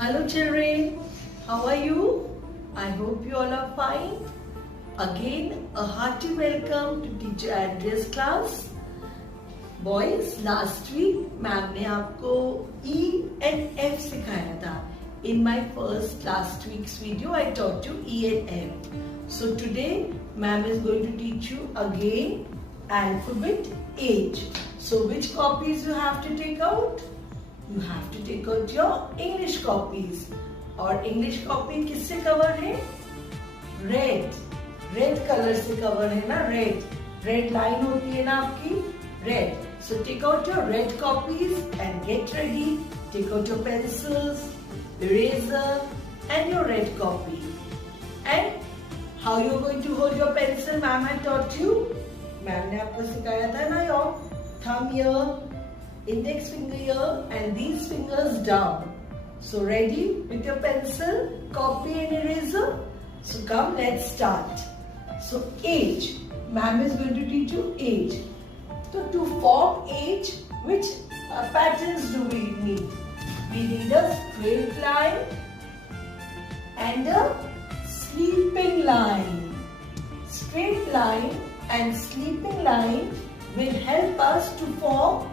Hello children, how are you? I hope you all are fine. Again, a hearty welcome to Teacher Address class. Boys, last week ma'am ने आपको E and F सिखाया था. In my first last week's video, I taught you E and F. So today, ma'am is going to teach you again alphabet H. So which copies you have to take out? You have to take out your English copies. और English copy किससे cover है? Red color से cover है ना, red line होती है ना आपकी, red. So take out your red copies and get ready. Take out your pencils, eraser and your red copy. And how you are going to hold your pencil? Ma'am had taught you. Ma'am ने आपको सिखाया था ना, your thumb here, index finger here and these fingers down. So ready with your pencil, copy and eraser? So come, let's start. So H, ma'am is going to teach you H. So to form H, which patterns do we need? We need a straight line and a sleeping line. Straight line and sleeping line will help us to form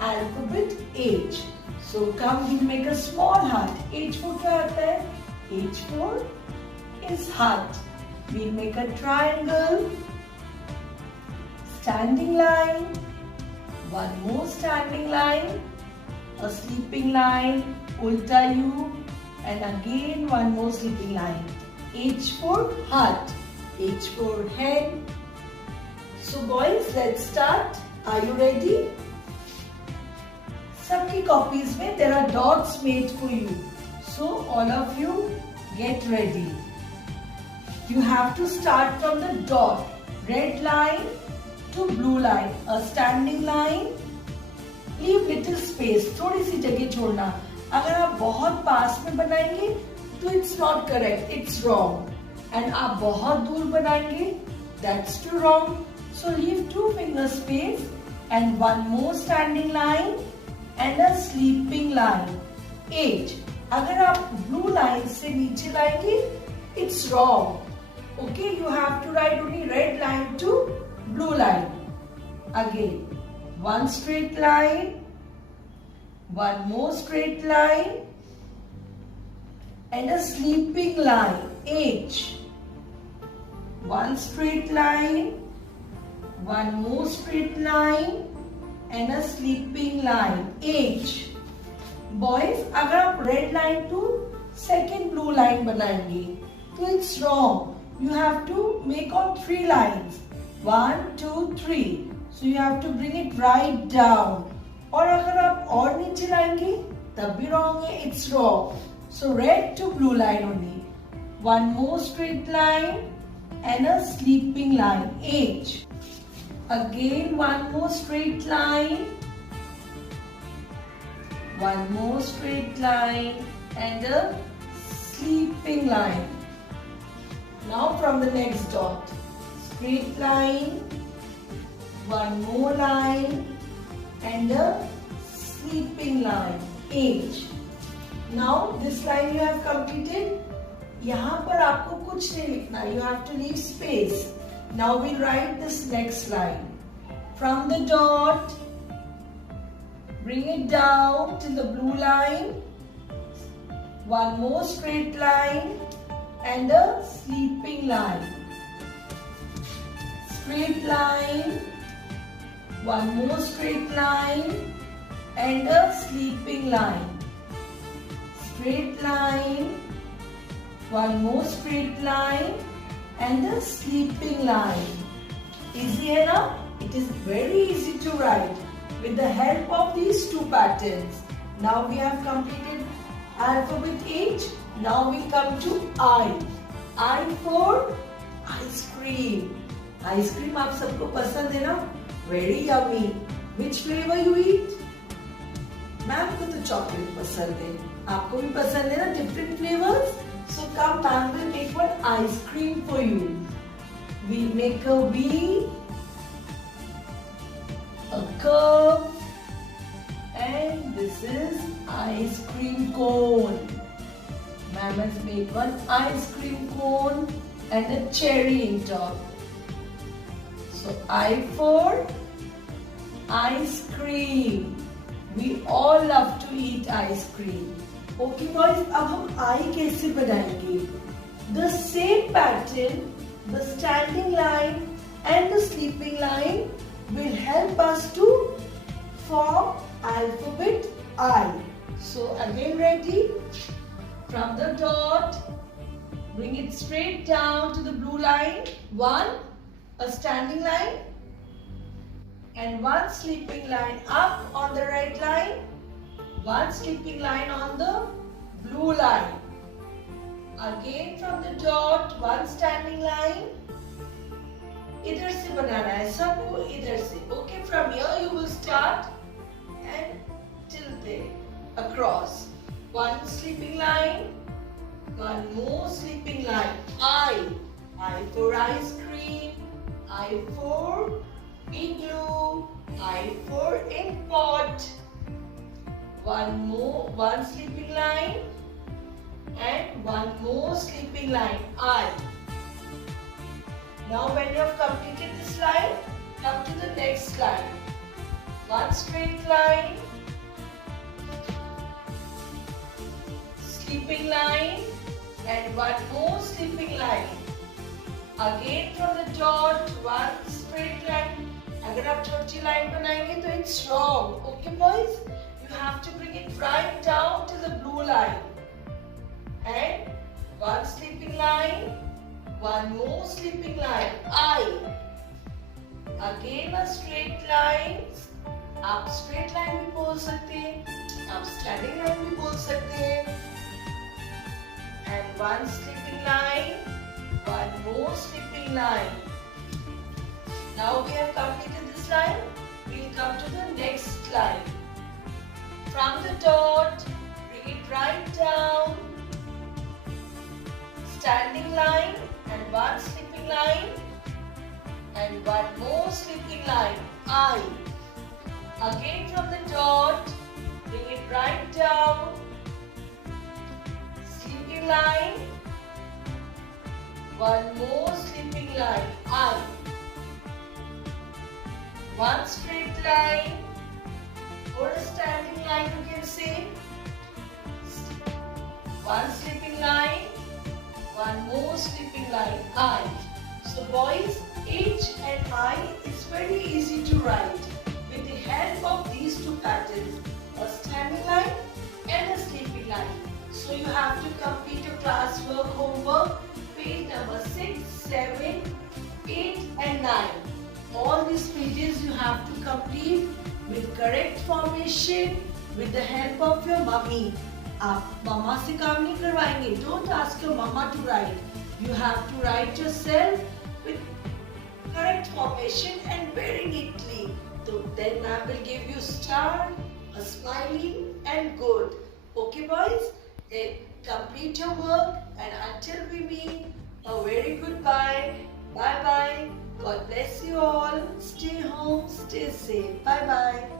alphabet H. So come, we'll make a small heart. H for क्या आता है? H for is heart. We'll make a triangle, standing line, one more standing line, a sleeping line, ulta U, and again one more sleeping line. H for heart, H for head. So boys, let's start. Are you ready? सबकी copies में there are dots made for you. So all of you get ready. You have to start from the dot. Red line to blue line. A standing line. Leave little space. थोड़ी सी जगह छोड़ना. अगर आप बहुत पास में बनाएंगे तो it's not correct. It's wrong. And आप बहुत दूर बनाएंगे, that's too wrong. So leave 2 finger space and one more standing line and a sleeping line. H. अगर आप blue line से नीचे लाएंगे, it's wrong. Okay, you have to write only red line to blue line. Again, one straight line, one more straight line, and a sleeping line. H. One straight line, one more straight line, and a sleeping line. H. Boys, अगर आप red line to second blue line बनाएंगे, तो it's wrong. You have to make on 3 lines. 1, 2, 3. So you have to bring it right down. और अगर आप और नीचे लाएंगे, तब भी wrong है. It's wrong. So red to blue line only. One more straight line and a sleeping line. H. Again one more straight line, one more straight line and a sleeping line. Now from the next dot, straight line, one more line and a sleeping line. H. Now this line you have completed. यहाँ पर आपको कुछ नहीं लिखना. You have to leave space. Now we'll write this next line. From the dot, bring it down to the blue line, one more straight line and a sleeping line. Straight line, one more straight line and a sleeping line. Straight line, one more straight line and a sleeping line. Easy है ना? It is very easy to write with the help of these 2 patterns. Now we have completed alphabet H. Now we come to I. I for ice cream. Ice cream आप सबको पसंद है ना? Very yummy. Which flavor you eat? Ma'am को तो chocolate पसंद है. आपको भी पसंद है ना different flavors? So come, ma'am will make one ice cream for you. We'll make a V, a curve, and this is ice cream cone. I must make one ice cream cone and a cherry in top. So I for ice cream. We all love to eat ice cream. Okay boys, अब हम I कैसे बनाएंगे? The same pattern, the standing line and the sleeping line will help us to form alphabet I. So again ready? From the dot, bring it straight down to the blue line. One, a standing line, and one sleeping line up on the red line, one sleeping line on the blue line. Again from the dot, one standing line. इधर से बनाना है सबको, इधर से. Okay, from here you will start and till there, across. One sleeping line, one more sleeping line. I for ice cream, I for igloo, I for ink pot. One more, one sleeping line and one more sleeping line. I. Now when you have completed this line, come to the next line. One straight line, sleeping line and one more sleeping line. Again from the dot, one straight line. अगर आप छोटी line बनाएंगे तो it's wrong. Okay boys? You have to bring it right down to the blue line. And one sleeping line, one more sleeping line. I. Again a straight line. आप straight line भी बोल सकते हैं, आप standing line भी बोल सकते हैं. And one sleeping line, one more sleeping line. Now we have completed this line. We will come to the next line. From the dot, bring it right down. Standing line and one sleeping line and one more sleeping line. I. Again from the dot, bring it right down. Sleeping line, one more sleeping line. I. One straight line or a standing line you can say. One sleeping line, one more sleeping line. I. So boys, H and I is very easy to write with the help of these two patterns, a standing line and a sleeping line. So you have to complete your classwork homework, page number 6, 7, 8 and 9. All these pages you have to complete with correct formation with the help of your mummy. आप मम्मा से काम नहीं करवाएंगे. Don't ask your mama to write. You have to write yourself with correct formation and very neatly. So then ma'am will give you star, a smiley and good. Okay boys? Then complete your work and until we meet, a very good bye. Bye bye. God bless you all. Stay home, stay safe. Bye bye.